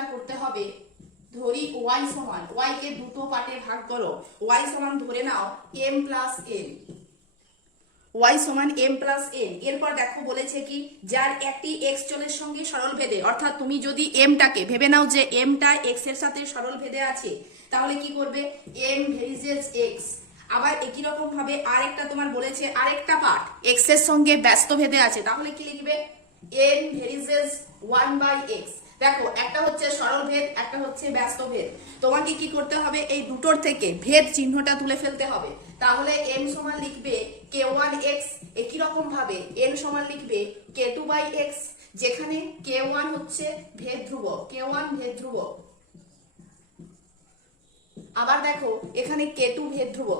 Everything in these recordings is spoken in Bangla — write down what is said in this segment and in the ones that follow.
যেটা করতে হবে। ধরি ওয়াই সমান ওয়াই কে দুটো পার্টে ভাগ করো। ওয়াই সমান ধরে নাও এম প্লাস এন ওয়াই সমান এম প্লাস এন এরপর দেখো বলেছে কি, যার একটি এক্স চলের সঙ্গে সরল ভেদে, অর্থাৎ তুমি যদি এমটাকে ভেবে নাও যে এমটা এক্সের সাথে সরল ভেদে আছে, তাহলে কি করবে? এম ভেরিজেস এক্স আবার একই রকম ভাবে আরেকটা তোমার বলেছে, আরেকটা পার্ট এক্সের সঙ্গে ব্যস্ত ভেদে আছে, তাহলে কি লিখবে? N varies one by x দেখো, একটা হচ্ছে সরল ভেদ, একটা হচ্ছে ব্যস্ত ভেদ। তোমাকে কি করতে হবে? এই দুটোর থেকে ভেদ চিহ্নটা তুলে ফেলতে হবে। তাহলে এম সমান লিখবে কে ওয়ান এক্স একই রকম ভাবে? এন সমান লিখবে কে টু বাই এক্স যেখানে কে ওয়ান হচ্ছে ভেদ ধ্রুব কে ওয়ান ভেদ ধ্রুব আবার দেখো, এখানে কে টু ভেদ ধ্রুব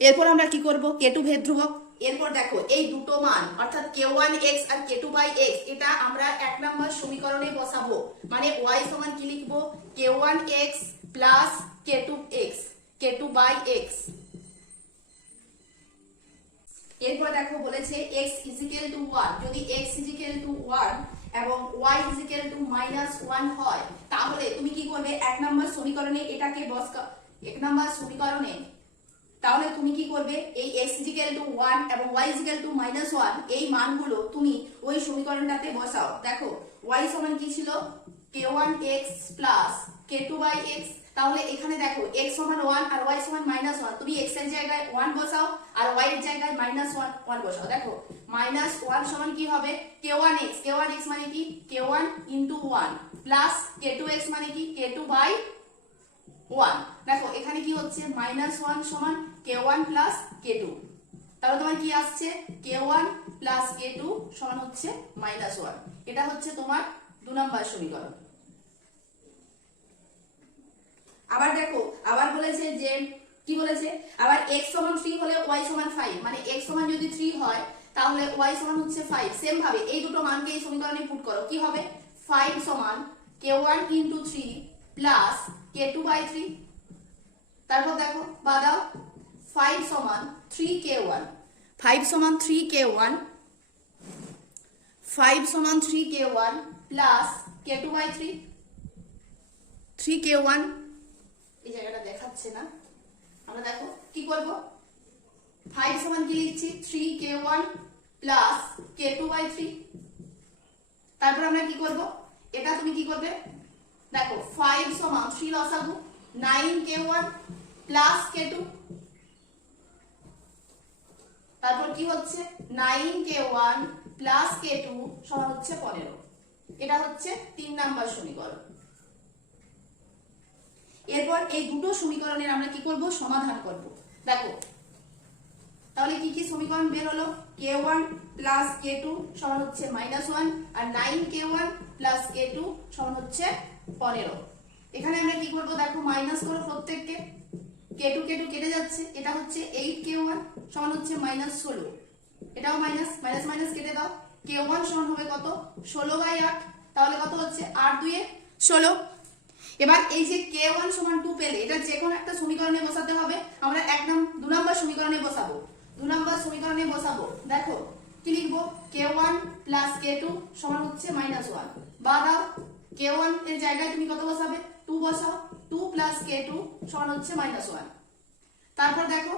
এরপর আমরা কি করব? কে টু ভেদ ধ্রুবক। এরপর দেখো, এই দুটো মান, অর্থাৎ কে ওয়ান এক্স আর কে টু বাই এক্স এটা আমরা এক নম্বর সমীকরণে বসাবো। মানে ওয়াই সমান কি লিখব? K one x plus k two x k two by x এরপর দেখো বলেছে x ইজিক্যাল টু ওয়ান যদি x ইজিক্যাল টু ওয়ান এবং y equal to minus one হয়, তাহলে তুমি কি করবে? এক নম্বর সমীকরণে এটাকে বসকা এক নম্বর সমীকরণে তাহলে তুমি কি করবে? এই x ইজিক্যাল টু 1 এবং y ইজিক্যাল টু মাইনাস 1 এই মানগুলো তুমি ওই সমীকরণটাতে বসাও। দেখো, y সমান কি ছিল? k1x প্লাস k2x তাহলে এখানে দেখো, x সমান 1 আর y সমান মাইনাস 1 তুমি x এর জায়গায় 1 বসাও আর y এর জায়গায় মাইনাস 1 1 বসাও। দেখো মাইনাস 1 সমান কি হবে? k1x k1x মানে কি? k1 ইনটু 1 প্লাস k2x মানে কি? k2 বাই 1 দেখো, এখানে কি হচ্ছে? মাইনাস 1 সমান k1 প্লাস k2 তাহলে তোমার কি আসছে? k1 প্লাস k2 সমান হচ্ছে মাইনাস 1 এটা হচ্ছে তোমার দু নম্বর সমীকরণ। আবার দেখো, আবার বলেছে যে, কি বলেছে? আবার x সমান 3 হলে y সমান 5 মানে x সমান যদি 3 হয়, তাহলে y সমান হচ্ছে 5 সেম ভাবে, এই দুটো মানকে এই সমীকরণে পুট করো। কি হবে? 5 সমান কে k1 into 3 plus k2 by 3 তারপর দেখো বা দাও 5 সমান 3k1 5 সমান 3k1 5 সমান 3k1 plus k2 by 3 3k1 এই জায়গাটা দেখাচ্ছে না। আমরা দেখো, কি করব? 5 সমান কি লিখছি? 3k1 প্লাস k2 বাই 3 তারপর আমরা কি করব? এটা তুমি কি করবে? দেখো 5 সমান 3 লসাগু 9k1 প্লাস k2 তারপর কি হচ্ছে? 9k1 প্লাস k2 সমান হচ্ছে 15 এটা হচ্ছে তিন নাম্বার সমীকরণ। এরপর এই দুটো সমীকরণের আমরা কি করব? সমাধান করব। দেখো, তাহলে কি কি সমীকরণ বের হলো? k1 প্লাস k2 সমান হচ্ছে মাইনাস ওয়ান আর nine k one plus k two সমান হচ্ছে পনেরো। এখানে আমরা কি করব? দেখো মাইনাস করো প্রত্যেককে। কে টু কে টু কেটে যাচ্ছে। এটা হচ্ছে এইট কে ওয়ান সমান হচ্ছে মাইনাস ষোলো। এটাও মাইনাস মাইনাস মাইনাস কেটে দাও। কে ওয়ান সমান হবে কত? ষোলো বাই আট। তাহলে কত হচ্ছে? আট দুয়ে ষোলো। এবার এই যে কে ওয়ান সমান টু পেলে, এটা যে কোনো একটা সমীকরণে বসাতে হবে। আমরা এক নাম, দু নম্বর সমীকরণে বসাবো। দু নম্বর সমীকরণে বসাবো। দেখো, কি লিখব? K one plus k two সমান হচ্ছে মাইনাস ওয়ান বা দাও। কে ওয়ানের জায়গায় তুমি কত বসাবে? টু বসাও। টু প্লাস কে টু সমান হচ্ছে মাইনাস ওয়ান তারপর দেখো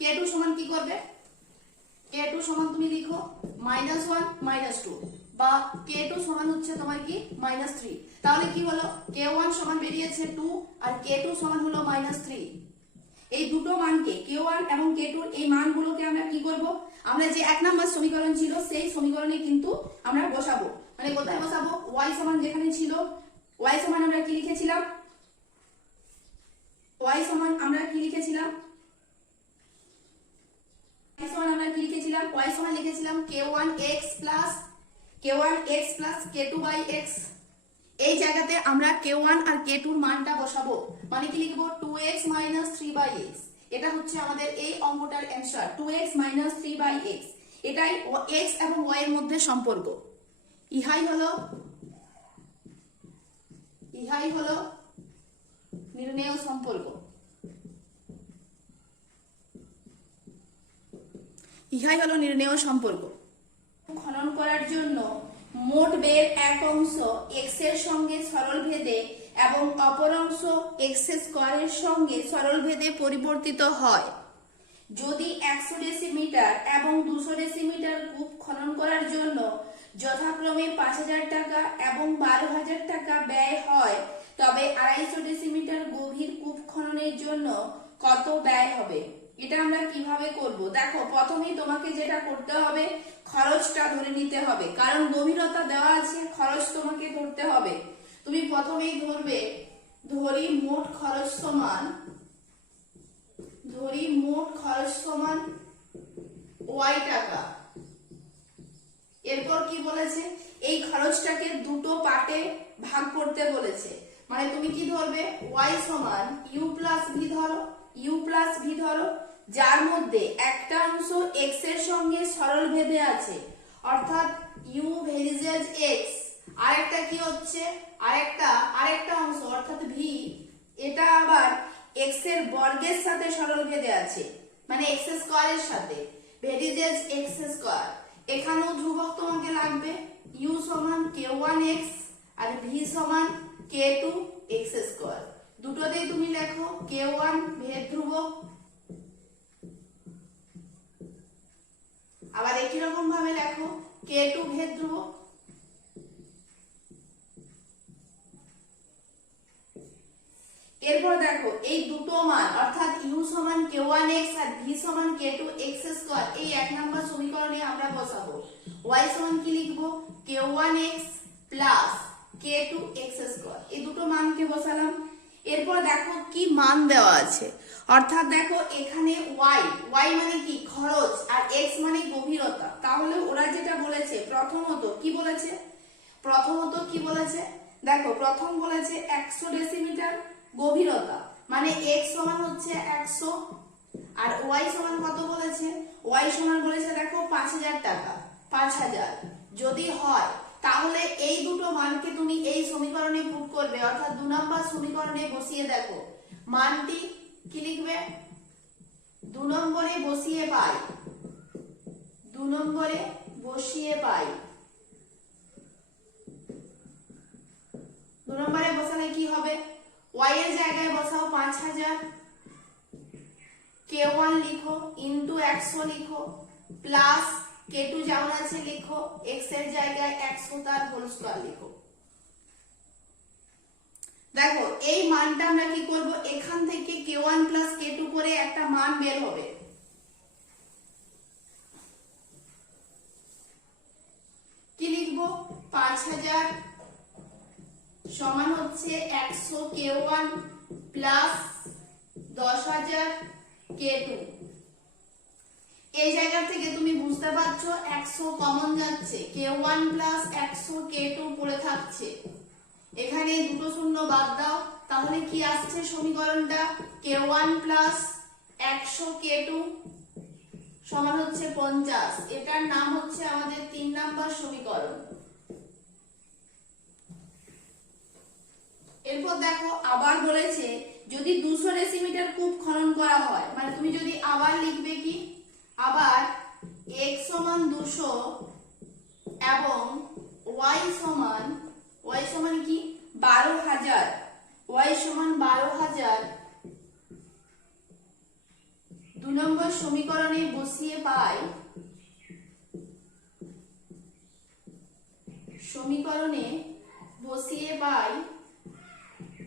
কে টু সমান কি করবে? কে টু সমান তুমি লিখো মাইনাস ওয়ান মাইনাস টু বা কে টু সমান হচ্ছে তোমার কি? মাইনাস থ্রি তাহলে কি হলো কে ওয়ান সমান বেরিয়েছে টু আর কে টু সমান হলো মাইনাস থ্রি এই দুটো মানকে কে ওয়ান এবং কে টুর এই মানগুলোকে আমরা কি করব? আমরা যে এক নাম্বার সমীকরণ ছিল, সেই সমীকরণে কিন্তু আমরা বসাবো। মানে কোথায় বসাবো ওয়াই সমান যেখানে ছিল ওয়াই সমান আমরা কি লিখেছিলাম? ওয়াই সমান আমরা কি লিখেছিলাম? সমান আমরা কি লিখেছিলাম? y সমান লিখেছিলাম k1x plus k1x plus k2 by x এই জায়গাতে আমরা k1 আর k2 এর মানটা বসাবো। মানে কি লিখব? 2x 3 বাই x এটা হচ্ছে আমাদের এই অঙ্কটার অ্যানসার 2x 3 বাই x এটাই x এবং y এর মধ্যে সম্পর্ক। ইহাই হলো ইহাই হলো নির্ণেয় সম্পর্ক। ইহাই হলো নির্ণেয় সম্পর্ক। খনন করার জন্য মোট বের এক অংশ এক্সের সঙ্গে সরল ভেদে এবং অপর অংশ এক্স স্কোয়ারের সঙ্গে সরল ভেদে পরিবর্তিত হয়। যদি একশো ডেসিমিটার এবং দুশো ডেসিমিটার কূপ খনন করার জন্য যথাক্রমে পাঁচ হাজার টাকা এবং বারো হাজার টাকা ব্যয় হয়। তবে আড়াইশো ডেসিমিটার গভীর কূপ খননের জন্য কত ব্যয় হবে? এটা আমরা কীভাবে করব? দেখো, প্রথমেই তোমাকে যেটা করতে হবে, খরচটা ধরে নিতে হবে। কারণ গভীরতা দেওয়া আছে, খরচ তোমাকে ধরতে হবে। তুমি প্রথমেই ধরবে, ধরি মোট খরচ সমান, ধরি মোট খরচ সমান ওয়াই টাকা। এরপর কি বলেছে? এই খরচটাকে দুটো পার্টে ভাগ করতে বলেছে। মানে তুমি কি ধরবে? ওয়াই সমান ইউ প্লাস ভি ধরো ইউ প্লাস ভি ধরো, যার মধ্যে একটা অংশ এক্সের সঙ্গে সরল ভেদে আছে। অর্থাৎ ইউ ভেরিজেজ এক্স আরেকটা কি হচ্ছে? আরেকটা আরেকটা অংশ, অর্থাৎ ভি এটা আবার এক্সের বর্গের সাথে সরল ভেদে আছে। মানে এক্স স্কোয়ারের সাথে। ভেরিজেজ এক্স স্কোয়ার এখানেও ধ্রুবক তোমাকে লাগবে। ইউ সমান কে ওয়ান এক্স আর ভি সমান কে টু এক্স স্কোয়ার দুটোতেই তুমি লেখো কে ওয়ান ভেদ ধ্রুবক। আবার একই রকম ভাবে লেখো কে টু ভেদ ধ্রুবক। এরপর দেখো, এই দুটো মান, অর্থাৎ ইউ সমান কে ওয়ান এক্স আর ভি সমান কে টু এক্স স্কোয়ার এই এক নম্বর সমীকরণে আমরা বসাবো। ওয়াই সমান কি লিখব? K one x plus k two x square এই দুটো মানকে বসালাম। এরপর দেখো কি মান দেওয়া আছে। অর্থাৎ দেখো, এখানে ওয়াই ওয়াই মানে কি? খরচ আর এক্স মানে গভীরতা। তাহলে ওরা যেটা বলেছে, প্রথমত কি বলেছে? প্রথমত কি বলেছে? দেখো, প্রথম বলেছে একশো ডেসিমিটার গভীরতা। মানে এক্স সমান হচ্ছে একশো, আর ওয়াই সমান কত বলেছে? ওয়াই সমান বলেছে দেখো পাঁচ হাজার টাকা, পাঁচ হাজার। যদি হয়, তাহলে এই দুটো মানকে তুমি এই সমীকরণে পুট করবে, অর্থাৎ দু নম্বর সমীকরণে বসিয়ে দেখো। মানটি কি লিখবে? দু নম্বরে বসিয়ে পাই। দু নম্বরে বসিয়ে পাই। ওয়াই এর জায়গায় বসাও পাঁচ হাজার। কে ওয়ান লিখো ইন্টু একশো লিখো প্লাস কে টু যেমন আছে লিখো এক্সের জায়গায় একশো তার হোল স্কোয়ার লিখো। দেখো, এই মানটা আমরা কি করব? এখান থেকে k one plus k two করে একটা মান বের হবে কি লিখব পাঁচ হাজার সমান হচ্ছে একশো কে ওয়ান প্লাস দশ হাজার কে টু। এই জায়গা থেকে তুমি বুঝতে পারছ একশো কমন যাচ্ছে, কে ওয়ান প্লাস একশো কে টু পড়ে থাকছে। এখানে দুটো শূন্য বাদ দাও, তাহলে কি আসছে সমীকরণটা? কে ওয়ান প্লাস একশো কে টু সমান হচ্ছে পঞ্চাশ। এটার নাম হচ্ছে আমাদের তিন নাম্বার সমীকরণ। এরপর দেখো আবার বলেছে, যদি দুশো ডেসিমিটার কূপ খনন করা হয় মানে তুমি যদি আবার লিখবে কি? আবার x সমান দুশো এবং y সমান y সমান কি? বারো হাজার। y সমান বারো হাজার দু নম্বর সমীকরণে বসিয়ে পাই সমীকরণে বসিয়ে পাই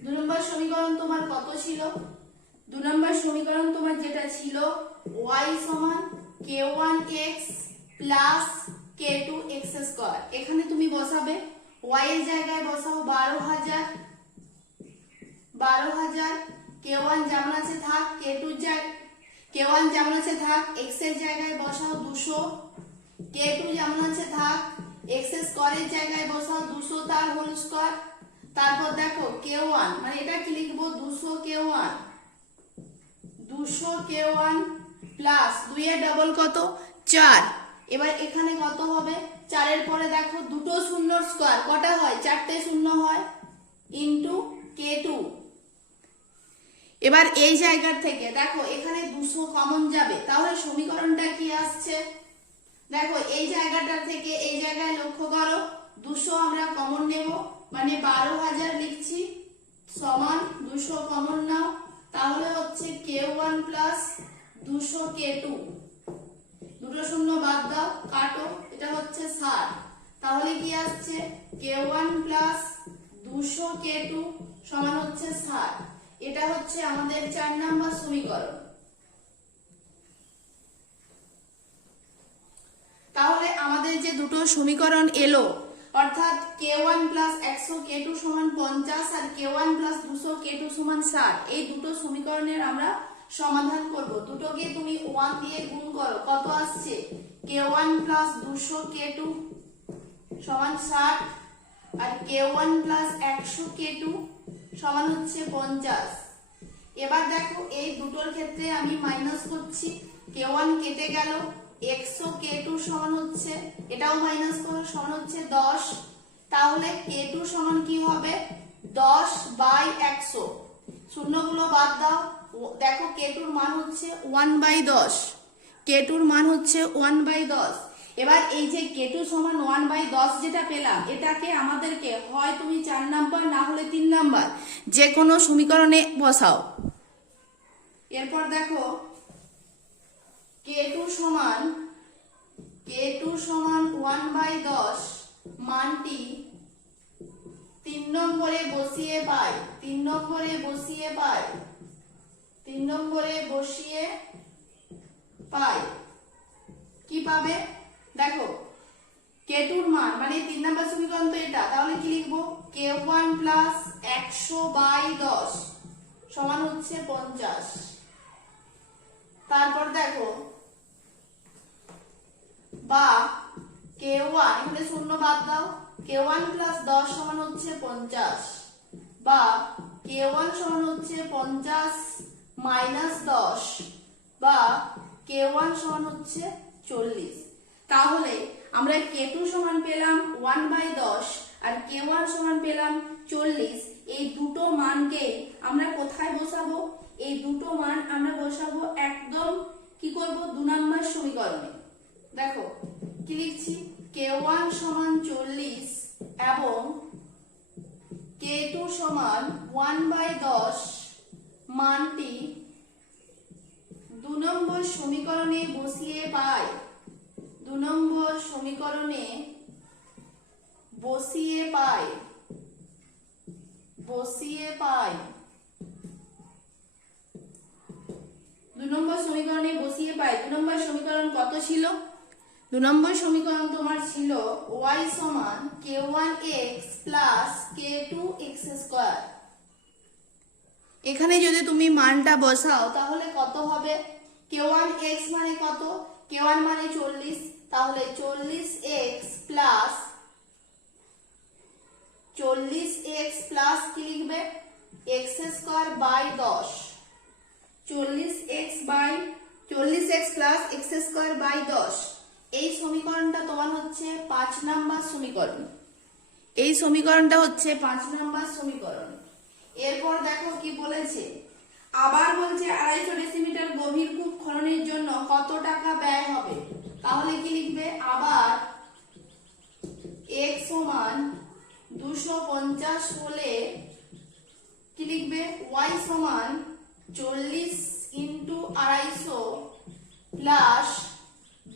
দু নম্বর সমীকরণ তোমার কত ছিল? দু নম্বর সমীকরণ তোমার যেটা ছিল, y সমান k one x plus k two x square এখানে তুমি বসাবে, y এর জায়গায় বসাও বারো হাজার বারো হাজার কে ওয়ান যেমন আছে থাক কে টু কে ওয়ান যেমন আছে থাক এক্সের জায়গায় বসাও দুশো কে টু যেমন আছে থাক এক্স স্কোয়ারের জায়গায় বসাও দুশো, তার হোল স্কোয়ার তারপর দেখো কে ওয়ান মানে এটা কি লিখব? দুশো কে ওয়ান দুশো কে ওয়ান প্লাস দুইয়ের ডবল কত? চার। এবার এখানে কত হবে? চারের পরে দেখো, দুটো শূন্যর স্কোয়ার কটা হয়? চারটে শূন্য হয় ইন্টু কে টু এবার এই জায়গার থেকে দেখো, এখানে দুশো কমন যাবে। তাহলে সমীকরণটা কি আসছে? দেখো, এই জায়গাটা থেকে এই জায়গায় লক্ষ্য করো, দুশো আমরা কমন নেব। মানে বারো হাজার লিখছি, সমান দুশো কমন নাও, তাহলে হচ্ছে কে ওয়ান প্লাস দুশো কে টু। দুটো শূন্য বাদ দাও, কাটো, এটা হচ্ছে ষাট তাহলে কি আসছে? কে ওয়ান প্লাস দুশো কে টু সমান হচ্ছে ষাট এটা হচ্ছে আমাদের চার নাম্বার সমীকরণ। তাহলে আমাদের যে দুটো সমীকরণ এলো অর্থাৎ কে ওয়ান প্লাস একশো কে টু সমান পঞ্চাশ আর কে ওয়ান প্লাস দুশো কে টু সমান ষাট। এই দুটো সমীকরণের আমরা সমাধান করব। দুটোকে তুমি ওয়ান দিয়ে গুণ করো। কত আসছে? কে ওয়ান প্লাস দুশো কে টু সমান ষাট আর কে ওয়ান প্লাস একশো কে টু সমান হচ্ছে পঞ্চাশ। এবার দেখো, এই দুটোর ক্ষেত্রে আমি মাইনাস করছি। কে ওয়ান কেটে গেল। একশো কে টু সমান হচ্ছে, এটাও মাইনাস করো সমান হচ্ছে দশ, তাহলে কে টু সমান কি হবে? দশ বাই একশো শূন্যগুলো বাদ দাও। দেখো কে টুর মান হচ্ছে ওয়ান বাই দশ। কে টুর মান হচ্ছে ওয়ান বাই দশ। এবার এই যে কে টু সমান ওয়ান বাই দশ যেটা পেলাম, এটাকে আমাদেরকে হয় তুমি চার নাম্বার, না হলে তিন নাম্বার যে কোনো সমীকরণে বসাও। এরপর দেখো কে টু সমান কে টু সমান ওয়ান বাই দশ মানটি তিন বসিয়ে পাই, তিন নম্বরে বসিয়ে পাই, তিন নম্বরে বসিয়ে পাই। কি পাবে? দেখো কে টুর মান মানে তিন নম্বর সমীকরণ তো এটা, তাহলে কি লিখব? কে ওয়ান প্লাস একশো বাই দশ সমান হচ্ছে পঞ্চাশ। তারপর দেখো বা কে ওয়ান এখানে শূন্য বাদ দাও। কে ওয়ান প্লাস দশ সমান হচ্ছে পঞ্চাশ। বা কে ওয়ান সমান হচ্ছে পঞ্চাশ মাইনাস দশ। বা কে ওয়ান সমান হচ্ছে চল্লিশ। তাহলে আমরা কে টু সমান পেলাম ওয়ান বাই দশ আর কে ওয়ান সমান পেলাম চল্লিশ। এই দুটো মানকে আমরা কোথায় বসাবো? এই দুটো মান আমরা বসাবো একদম কি করব? দু নম্বর সমীকরণে। দেখো, কি লিখছি? কে ওয়ান সমান চল্লিশ এবং কে টু সমান ওয়ান বাই দশ মানটি দু নম্বর সমীকরণে বসিয়ে পাই। দু নম্বর সমীকরণে বসিয়ে পাই। বসিয়ে পাই। দু নম্বর সমীকরণে বসিয়ে পাই। দু নম্বর সমীকরণ কত ছিল? দু নম্বর সমীকরণ তোমার ছিল y সমান k one x plus k two x square এখানে যদি তুমি মানটা বসাও, তাহলে কত হবে? কে ওয়ান এক্স মানে কত? কে ওয়ান মানে চল্লিশ। তাহলে চল্লিশ এক্স প্লাস চল্লিশ এক্স প্লাস কি লিখবে? এক্স স্কোয়ার বাই দশ। চল্লিশ এক্স বাই চল্লিশ x plus x square by দশ। এই সমীকরণটা তোমার হচ্ছে পাঁচ নাম্বার সমীকরণ। এই সমীকরণটা হচ্ছে পাঁচ নাম্বার সমীকরণ। এরপর দেখো কি বলেছে আবার বলছে আড়াইশো ডেসিমিটার গভীর কূপ খননের জন্য কত টাকা ব্যয় হবে? তাহলে কি লিখবে? আবার এক সমান দুশো পঞ্চাশ হলে কি লিখবে? ওয়াই সমান চল্লিশ ইন্টু আড়াইশো প্লাস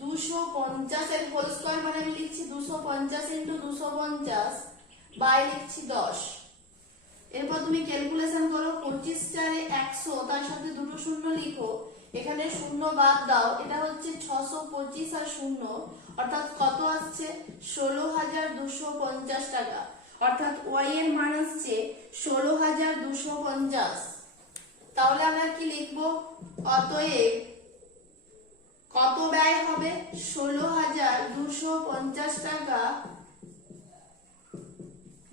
দুশো পঞ্চাশের হোল স্কোয়ার মানে আমি লিখছি দুশো পঞ্চাশ ইন্টু দুশো পঞ্চাশ বাই লিখছি দশ। এরপর তুমি ক্যালকুলেশন করো, পঁচিশ চারে একশো, তার সাথে দুটো শূন্য লিখো, এখানে শূন্য বাদ দাও, এটা হচ্ছে ছশো পঁচিশ আর শূন্য, অর্থাৎ কত আসছে? ষোলো হাজার দুশো পঞ্চাশ টাকা। অর্থাৎ ওয়াই এর মান আসছে ষোলো হাজার দুশো পঞ্চাশ। তাহলে আমরা কি লিখব? অতএব কত ব্যয় হবে? ষোলো হাজার দুশো পঞ্চাশ টাকা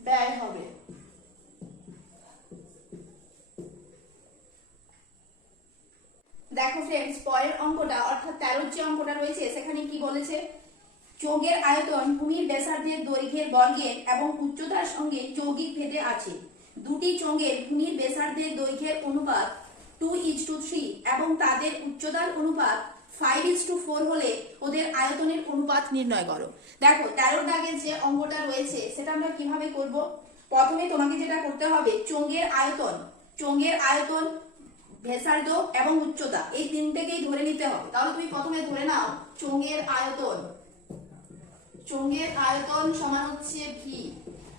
ব্যয় হবে। দেখো ফ্রেন্ডস পরের অঙ্কটা, অর্থাৎ তেরোর যে অঙ্কটা রয়েছে, সেখানে কি বলেছে? চোগের আয়তন ভূমির ব্যাসার্ধের দৈর্ঘ্যের বর্গের এবং উচ্চতার সঙ্গে যৌগিক ভেদে আছে। দুটি চোঙের ভূমির ব্যাসার্ধের দৈর্ঘ্যের অনুপাত টু ইজ টু থ্রি এবং তাদের উচ্চতার অনুপাত ফাইভ ইস টু ফোর হলে ওদের আয়তনের অনুপাত নির্ণয় করো। দেখো তেরোর দাগের যে অঙ্গটা রয়েছে, সেটা আমরা কীভাবে করব? প্রথমে তোমাকে যেটা করতে হবে, চোঙের আয়তন চোঙের আয়তন ভেসার্ধ এবং উচ্চতা, এই তিনটেকেই ধরে নিতে হবে। তাহলে তুমি প্রথমে ধরে নাও, চোঙের আয়তন চোঙের আয়তন সমান হচ্ছে ভি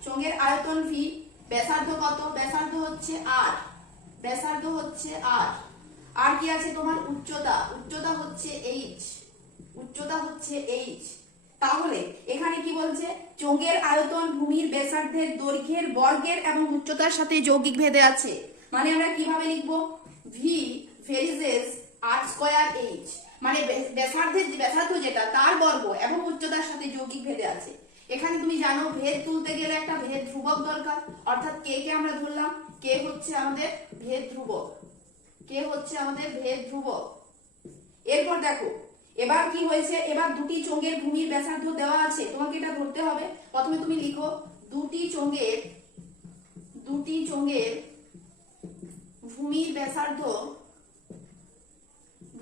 চোঙের আয়তন ভি ব্যাসার্ধ কত? ব্যাসার্ধ হচ্ছে আর ব্যাসার্ধ হচ্ছে আর আর কি আছে তোমার? উচ্চতা। উচ্চতা হচ্ছে এইচ উচ্চতা হচ্ছে এইচ তাহলে এখানে কি বলছে? চোঙের আয়তন ভূমির ব্যাসার্ধের দৈর্ঘ্যের বর্গের এবং উচ্চতার সাথে যৌগিক ভেদে আছে। মানে আমরা কীভাবে লিখব? V varies r square h মানে ব্যাসার্ধের ব্যাসার্ধ যেটা, তার বর্গ এবং উচ্চতার সাথে যৌগিক ভেদে আছে। এখানে তুমি জানো, ভেদ তুলতে গেলে একটা ভেদ ধ্রুবক দরকার। অর্থাৎ কে কে আমরা ধরলাম? কে হচ্ছে আমাদের ভেদ ধ্রুবক। কে হচ্ছে আমাদের ভেদ ধ্রুবক? এরপর দেখো, এবার কি হয়েছে? এবার দুটি চোঙের ভূমির ব্যাসার্ধ দেওয়া আছে। তোমাকে এটা ধরতে হবে। প্রথমে তুমি লিখো, দুটি চোঙের দুটি চোঙের ভূমির ব্যাসার্ধ,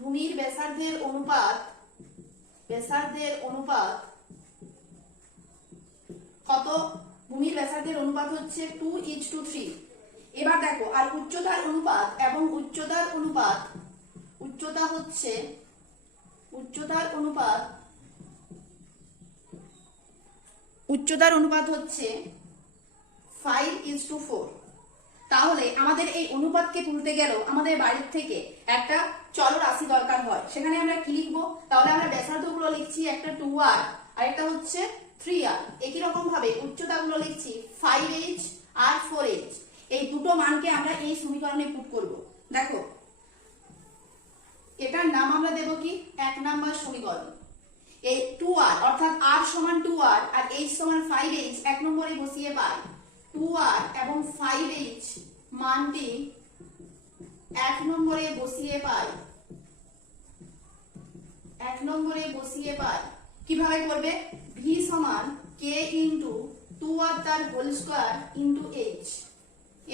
ভূমির ব্যাসার্ধের অনুপাত ব্যাসার্ধের অনুপাত কত? ভূমির ব্যাসার্ধের অনুপাত হচ্ছে টু ইচ টু থ্রি এবার দেখো, আর উচ্চতার অনুপাত এবং উচ্চতার অনুপাত, উচ্চতা হচ্ছে, উচ্চতার অনুপাত উচ্চতার অনুপাত হচ্ছে ফাইভ ইজ টু ফোর তাহলে আমাদের এই অনুপাতকে তুলতে গেলেও আমাদের বাড়ির থেকে একটা চলরাশি দরকার হয়। সেখানে আমরা কি লিখব? তাহলে আমরা ব্যাসার্ধগুলো লিখছি একটা টু আর আর একটা হচ্ছে থ্রি আর একই রকম ভাবে উচ্চতাগুলো লিখছি ফাইভ এইচ আর ফোর এইচ এই দুটো মানকে আমরা এই সমীকরণে পুট করব। দেখো, এটার নাম আমরা দেব কি? এক নাম্বার সমীকরণ। এই টু আর অর্থাৎ আর সমান টু আর আর এইচ সমান ফাইভ এইচ এক নম্বরে বসিয়ে পাই। টু আর এবং ফাইভ এইচ মানটি এক নম্বরে বসিয়ে পাই। এক নম্বরে বসিয়ে পাই। কীভাবে করবে? ভি সমান কে ইন্টু টু আর তার হোল স্কোয়ার ইন্টু এইচ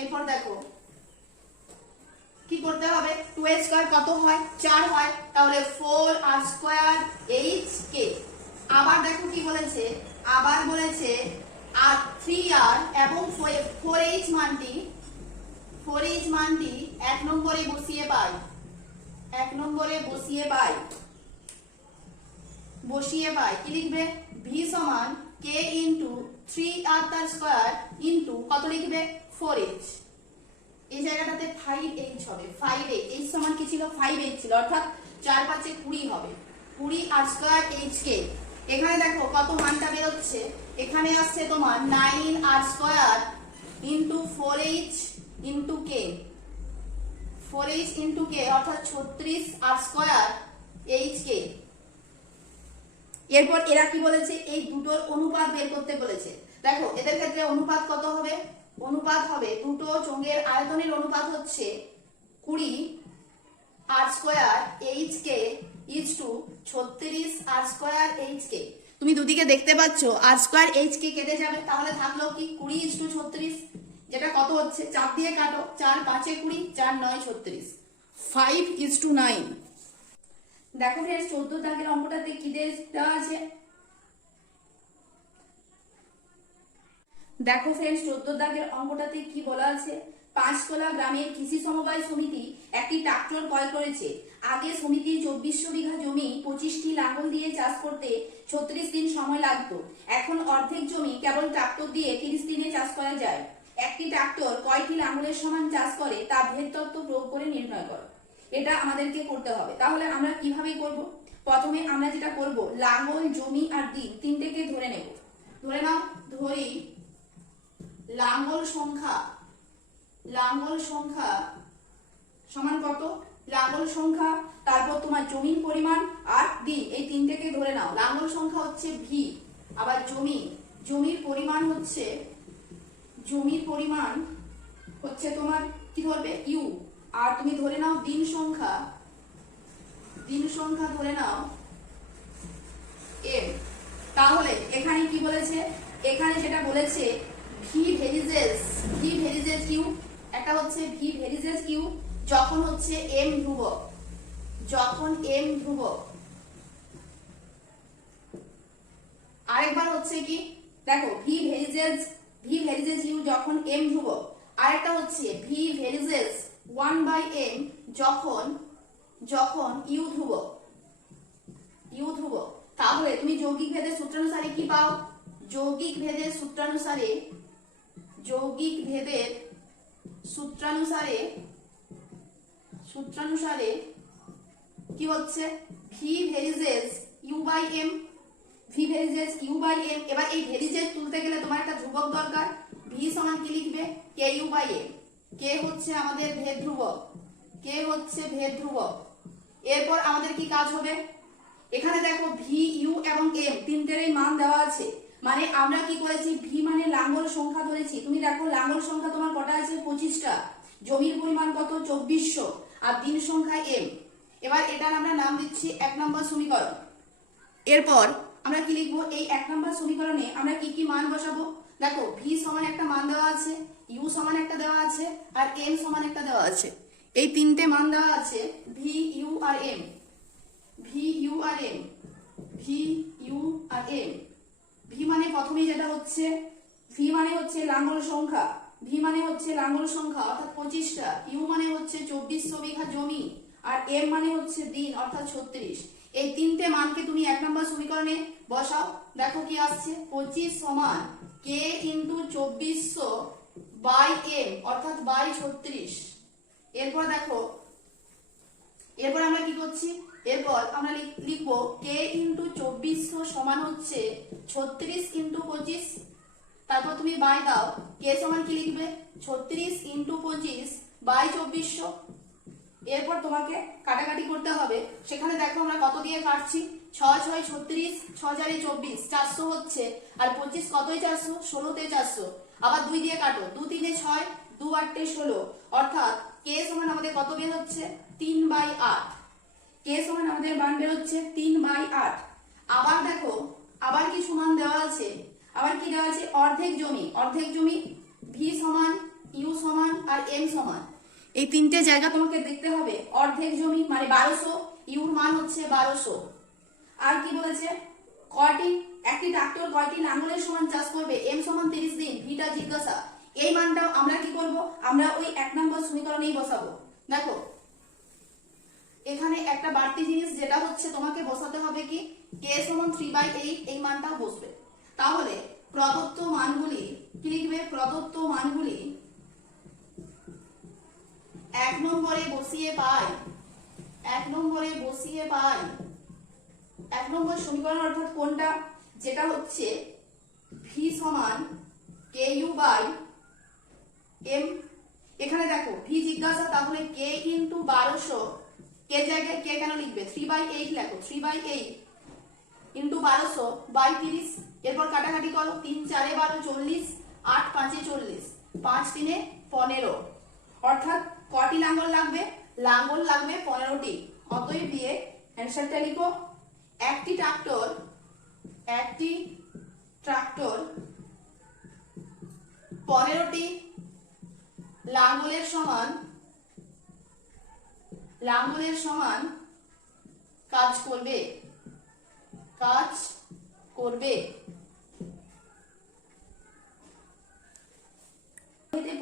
এরপর দেখো, কি করতে হবে? টু এর স্কোয়ার কত হয়? চার হয়। তাহলে ফোর আর স্কোয়ার এইচ কে আবার দেখো কি বলেছে? আবার বলেছে আর থ্রি আর এবং ফোর এইচ মানটি ফোর এইচ মানটি এক নম্বরে বসিয়ে পাই। এক নম্বরে বসিয়ে পাই। বসিয়ে পাই। কি লিখবে? ভি সমান কে ইন্টু থ্রি আর তার স্কোয়ার ইন্টু কত লিখবে? ফোর এইচ এই জায়গাটাতে ফাইভ এইচ হবে ফাইভ এইচ এইচ সমান কি ছিল? ফাইভ এইচ ছিল, অর্থাৎ চার পাঁচে কুড়ি হবে। কুড়ি আর স্কোয়ার এইচ কে? এখানে দেখো কত মানটা বেরোচ্ছে। এখানে আসছে তোমার nine r square into four h into k four h into k অর্থাৎ ছত্রিশ আর স্কোয়ার এইচ কে এরপর এরা কি বলেছে? এই দুটোর অনুপাত বের করতে বলেছে। দেখো, এদের ক্ষেত্রে অনুপাত কত হবে? অনুপাত হবে। দুটো চোঙের আয়তনের অনুপাত হচ্ছে কুড়ি r square h k is to ছত্রিশ আর স্কোয়ার এইচ কে তুমি দুদিকে দেখতে পাচ্ছ আর স্কোয়ার এইচ কে কেটে যাবে, তাহলে থাকল কি কুড়ি ইজ টু ছত্রিশ, যেটা কত হচ্ছে? চার দিয়ে কাটো, চার পাঁচে কুড়ি, চার নয় ছত্রিশ। ফাইভ ইজ টু নাইন দেখো ফ্রেন্ডস চোদ্দ দাগের অঙ্কটাতে কি দেওয়া আছে? দেখো ফ্রেন্ডস চোদ্দ দাগের অঙ্কটাতে কি বলা আছে? পাঁচতলা গ্রামের কৃষি সমবায় সমিতি একটি ট্রাক্টর ক্রয় করেছে। আগে সমিতির চব্বিশশো বিঘা জমি পঁচিশটি লাঙ্গল দিয়ে চাষ করতে ছত্রিশ দিন সময় লাগতো। এখন অর্ধেক জমি কেবল ট্রাক্টর দিয়ে তিরিশ দিনে চাষ করা যায়। একটি ট্রাক্টর কয়টি লাঙ্গলের সমান চাষ করে তা ভেদ তত্ত্ব প্রয়োগ করে নির্ণয় করো। এটা আমাদেরকে করতে হবে। তাহলে আমরা কীভাবে করব? প্রথমে আমরা যেটা করব, লাঙ্গল, জমি আর দিন তিনটেকে ধরে নেব। ধরে নাও ধরি লাঙ্গল সংখ্যা লাঙ্গল সংখ্যা সমান কত? লাঙ্গল সংখ্যা, তারপর তোমার জমির পরিমাণ আর দিন এই তিনটেকে ধরে নাও। লাঙ্গল সংখ্যা হচ্ছে ভি আবার জমি। জমির পরিমাণ হচ্ছে, জমির পরিমাণ হচ্ছে তোমার কি ধরবে? ইউ আর তুমি ধরে নাও দিন সংখ্যা। দিন সংখ্যা ধরে নাও এম তাহলে এখানে কি বলেছে? এখানে যেটা বলেছে v varies v varies q একটা হচ্ছে ভি ভেরিজেস কিউ যখন হচ্ছে এম ধ্রুবক, যখন এম ধ্রুবক। আরেকবার হচ্ছে কি, দেখো v varies v varies u যখন এম ধ্রুবক, আরেকটা হচ্ছে v varies one by m যখন যখন ইউ ধ্রুবক ইউ ধ্রুবক। তাহলে তুমি যৌগিক ভেদের সূত্রানুসারে কি পাও? যৌগিক ভেদের সূত্রানুসারে যৌগিক ভেদের সূত্রানুসারে সূত্রানুসারে কি হচ্ছে? V varies u by m v varies u by m এবার এই ভেরিজেস তুলতে গেলে তোমার একটা ধ্রুবক দরকার। ভি সমান কি লিখবে? K u by m k হচ্ছে আমাদের ভেদ ধ্রুবক কে হচ্ছে ভেদ ধ্রুবক এরপর আমাদের কি কাজ হবে? এখানে দেখো ভি ইউ এবং এম তিনটেরই মান দেওয়া আছে। মানে আমরা কি করেছি? ভি মানে লাঙ্গল সংখ্যা ধরেছি। তুমি দেখো, লাঙ্গল সংখ্যা তোমার কটা আছে? পঁচিশটা। জমির পরিমাণ কত? চব্বিশশো। আর দিন সংখ্যা এম। এবার এটার আমরা নাম দিচ্ছি এক নম্বর সমীকরণ। এরপর আমরা কি লিখব? এই এক নম্বর সমীকরণে আমরা কি কি মান বসাবো? দেখো, ভি সমান একটা মান দেওয়া আছে, ইউ সমান একটা দেওয়া আছে, আর এম সমান একটা দেওয়া আছে। এই তিনটে মান দেওয়া আছে, ভি, ইউ, আর এম। ভি, ইউ, আর এম। ভি, ইউ, আর এম। ভি মানে প্রথমেই যেটা হচ্ছে, ভি মানে হচ্ছে লাঙ্গল সংখ্যা, ভি মানে হচ্ছে লাঙ্গল সংখ্যা, অর্থাৎ পঁচিশটা, ইউ মানে হচ্ছে চব্বিশশো বিঘা জমি, আর এম মানে হচ্ছে দিন, অর্থাৎ ছত্রিশ। এই তিনটে মানকে তুমি এক নম্বর সমীকরণে বসাও, দেখো কি আসছে, পঁচিশ সমান কে ইন্টু চব্বিশশো বাই এম, অর্থাৎ বাই ছত্রিশ। এরপর দেখো, এরপর আমরা কি করছি? এরপর আমরা লিখ- লিখব কে ইন্টু চব্বিশশো সমান হচ্ছে ছত্রিশ ইন্টু পঁচিশ। তারপর তুমি বাই দাও কে সমান কি লিখবে? ছত্রিশ ইন্টু পঁচিশ বাই চব্বিশশো এরপর তোমাকে কাটাকাটি করতে হবে। সেখানে দেখো আমরা কত দিয়ে কাটছি? ছয় ছয়, ছত্রিশ, ছ চারে চব্বিশ, চারশো হচ্ছে। আর পঁচিশ কতই চারশো? ষোলোতে চারশো। আবার দুই দিয়ে কাটো। দু তিনে ছয়, দু আটটে ষোলো। অর্থাৎ কে সমান আমাদের কত বের হচ্ছে? তিন বাই আট। কে সমান আমাদের মান বের হচ্ছে তিন বাই আট। আবার দেখো, আবার কি সমান দেওয়া আছে? আবার কি দেওয়া আছে? অর্ধেক জমি অর্ধেক জমি ভি সমান ইউ সমান আর এম সমান। এই তিনটে জায়গা তোমাকে দেখতে হবে। অর্ধেক জমি মানে বারোশো ইউর মান হচ্ছে বারোশো। আর কি বলেছে? কয়টি? একটি ট্রাক্টর কয়টি? লাঙ্গলের সমান চাষ করবে। এম সমান তিরিশ দিন ভিটা জিজ্ঞাসা। এই মানটাও আমরা কি করব? আমরা ওই এক নম্বর সমীকরণেই বসাবো। দেখো এখানে একটা বাড়তি জিনিস যেটা হচ্ছে তোমাকে বসাতে হবে কি? কে সমান থ্রি বাই এইট এই মানটাও বসবে। তাহলে প্রদত্ত মানগুলি, কি লিখবে? প্রদত্ত মানগুলি এক নম্বরে বসিয়ে পাই, এক নম্বরে বসিয়ে পাই। এক নম্বর সমীকরণ অর্থাৎ কোনটা? যেটা হচ্ছে ভি সমান কে ইউ বাই এম এখানে দেখো ভি জিজ্ঞাসা, তাহলে কে ইন্টু বারোশো কে জায়গায় কে কেন লিখবে? থ্রি বাই এইট লেখো থ্রি বাই এইট ইন্টু বারোশো বাই তিরিশ, এরপর কাটাকাটি করো, তিন, চারে বারো, চল্লিশ, আট, পাঁচে চল্লিশ, পাঁচ, তিনে পনেরো। অর্থাৎ কটি লাঙ্গল লাগবে? লাঙ্গল লাগবে পনেরোটি। অতএব দিয়ে অ্যান্সারটা লিখো। একটি ট্রাক্টর একটি ট্রাক্টর পনেরোটি লাঙ্গলের সমান লাঙ্গলের সমান কাজ করবে। কাজ করবে।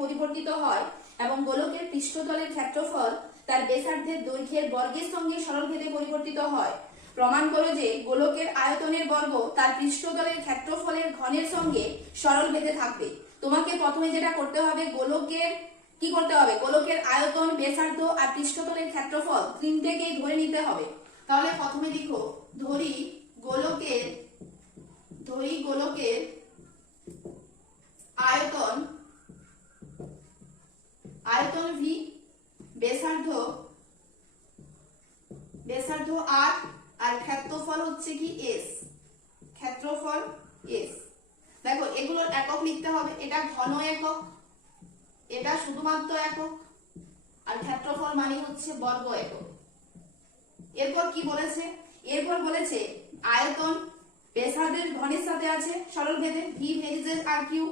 পরিবর্তিত হয় এবং গোলকের পৃষ্ঠতলের ক্ষেত্রফল তার ব্যাসার্ধের দৈর্ঘ্যের বর্গের সঙ্গে সরলভেদে পরিবর্তিত হয়। প্রমাণ করো যে গোলকের আয়তনের বর্গ তার পৃষ্ঠতলের ক্ষেত্রফলের ঘনের সঙ্গে সরলভেদে থাকবে। তোমাকে প্রথমে যেটা করতে হবে, গোলকের কি করতে হবে? গোলকের আয়তন, ব্যাসার্ধ আর পৃষ্ঠতলের ক্ষেত্রফল তিনটেকেই ধরে নিতে হবে। তাহলে প্রথমে লিখো, ধরি গোলকের ধরি গোলকের আয়তন আয়তন ভি ব্যাসার্ধ ব্যাসার্ধ আর আর ক্ষেত্রফল হচ্ছে কি এস ক্ষেত্রফল এস দেখো, এগুলোর একক লিখতে হবে, এটা ঘন একক। এটা শুধুমাত্র একক, আর ক্ষেত্রফল মানে হচ্ছে বর্গ একক। এরপর কি বলেছে? এরপর বলেছে, আয়তন ব্যাসার্ধের ঘনের সাথে আছে, সরল ভেদে ভি ভেরিজেস আর কিউ।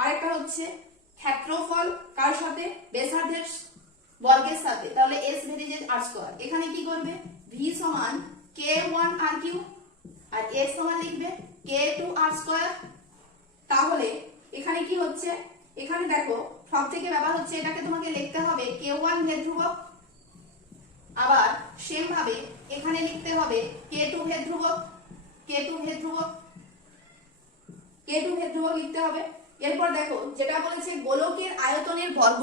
আরেকটা হচ্ছে, ক্ষেত্রফল কার সাথে? ব্যাসার্ধের বর্গের সাথে। তাহলে এস ভেরিজেস আর স্কয়ার এখানে কি করবে? ভি সমান কে ওয়ান আর কিউ, আর এস সমান লিখবে কে টু আর স্কোয়ার তাহলে এখানে কি হচ্ছে? এখানে দেখো সব থেকে ব্যাপার হচ্ছে এটাকে তোমাকে লিখতে হবে কে ওয়ান ভেদ ধ্রুবক। আবার সেম ভাবে এখানে লিখতে হবে কে টু ভেদ ধ্রুবক, কে টু ভেদ ধ্রুবক। কে টু ভেদ ধ্রুবক লিখতে হবে। এরপর দেখো, যেটা বলেছে গোলকের আয়তনের বর্গ,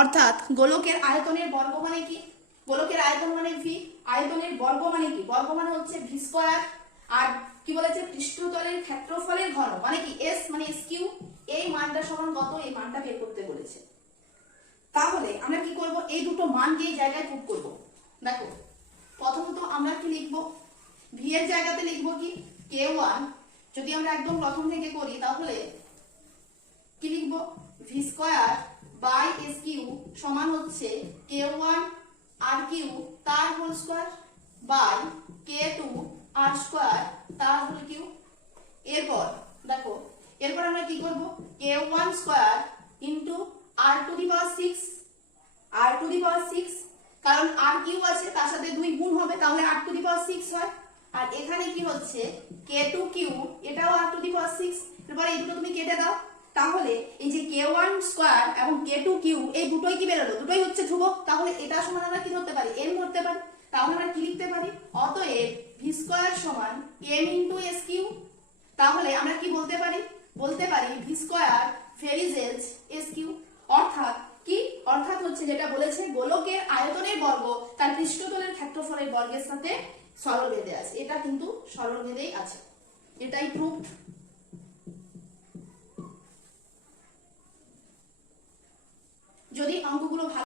অর্থাৎ গোলকের আয়তনের বর্গ মানে কি? গোলকের আয়তন মানে ভি আয়তনের বর্গ মানে কি? বর্গ মানে হচ্ছে ভি স্কয়ার আর কি বলেছে পৃষ্ঠতলের ক্ষেত্রফলের ঘন মানে কি? এস মানে এস কিউ এই মানটা সমান কত? এই মানটা বের করতে বলেছে। তাহলে আমরা কি করব? এই দুটো মানকে এই জায়গায় পুট করব। দেখো, প্রথমত আমরা কি লিখব? ভি এর জায়গাতে লিখব কি? কে ওয়ান যদি আমরা একদম প্রথম থেকে করি, তাহলে কি লিখব? V square by s q সমান হচ্ছে কে ওয়ান আর কিউ তার whole square by k two r square তার হোল কিউ এরপর, দেখো কি করব? K one square into r to the power six r to the power six কারণ আর কিউ আছে, তার সাথে দুই গুণ হবে, তাহলে আর টু দি পাওয়ার সিক্স হয়। আর এখানে কি হচ্ছে? কে টু কিউ, এটাও আর টু দি পাওয়ার সিক্স এরপর এই দুটো তুমি কেটে দাও। তাহলে এই যে কে ওয়ান স্কোয়ার এবং কে টু কিউ, এই দুটোই কি বেরোলো? দুটোই হচ্ছে ধ্রুবক। তাহলে এটা সমান আমরা কি ধরতে পারি? এম ধরতে পারি। তাহলে আমরা কি লিখতে পারি? অতএব ভি স্কোয়ার সমান এম ইন্টু এস কিউ। তাহলে আমরা কি বলতে পারি? বলতে পারি ভি স্কোয়ার ফেরিজেলস এস কিউ অর্থাৎ কি? অর্থাৎ হচ্ছে যেটা বলেছে গোলকের আয়তনের বর্গ, তার পৃষ্ঠতলের ক্ষেত্রফলের বর্গের সাথে সরল বেঁধে আছে। এটা কিন্তু সরল বেঁধেই আছে। এটাই প্রুফ যদি অঙ্কগুলো ভালো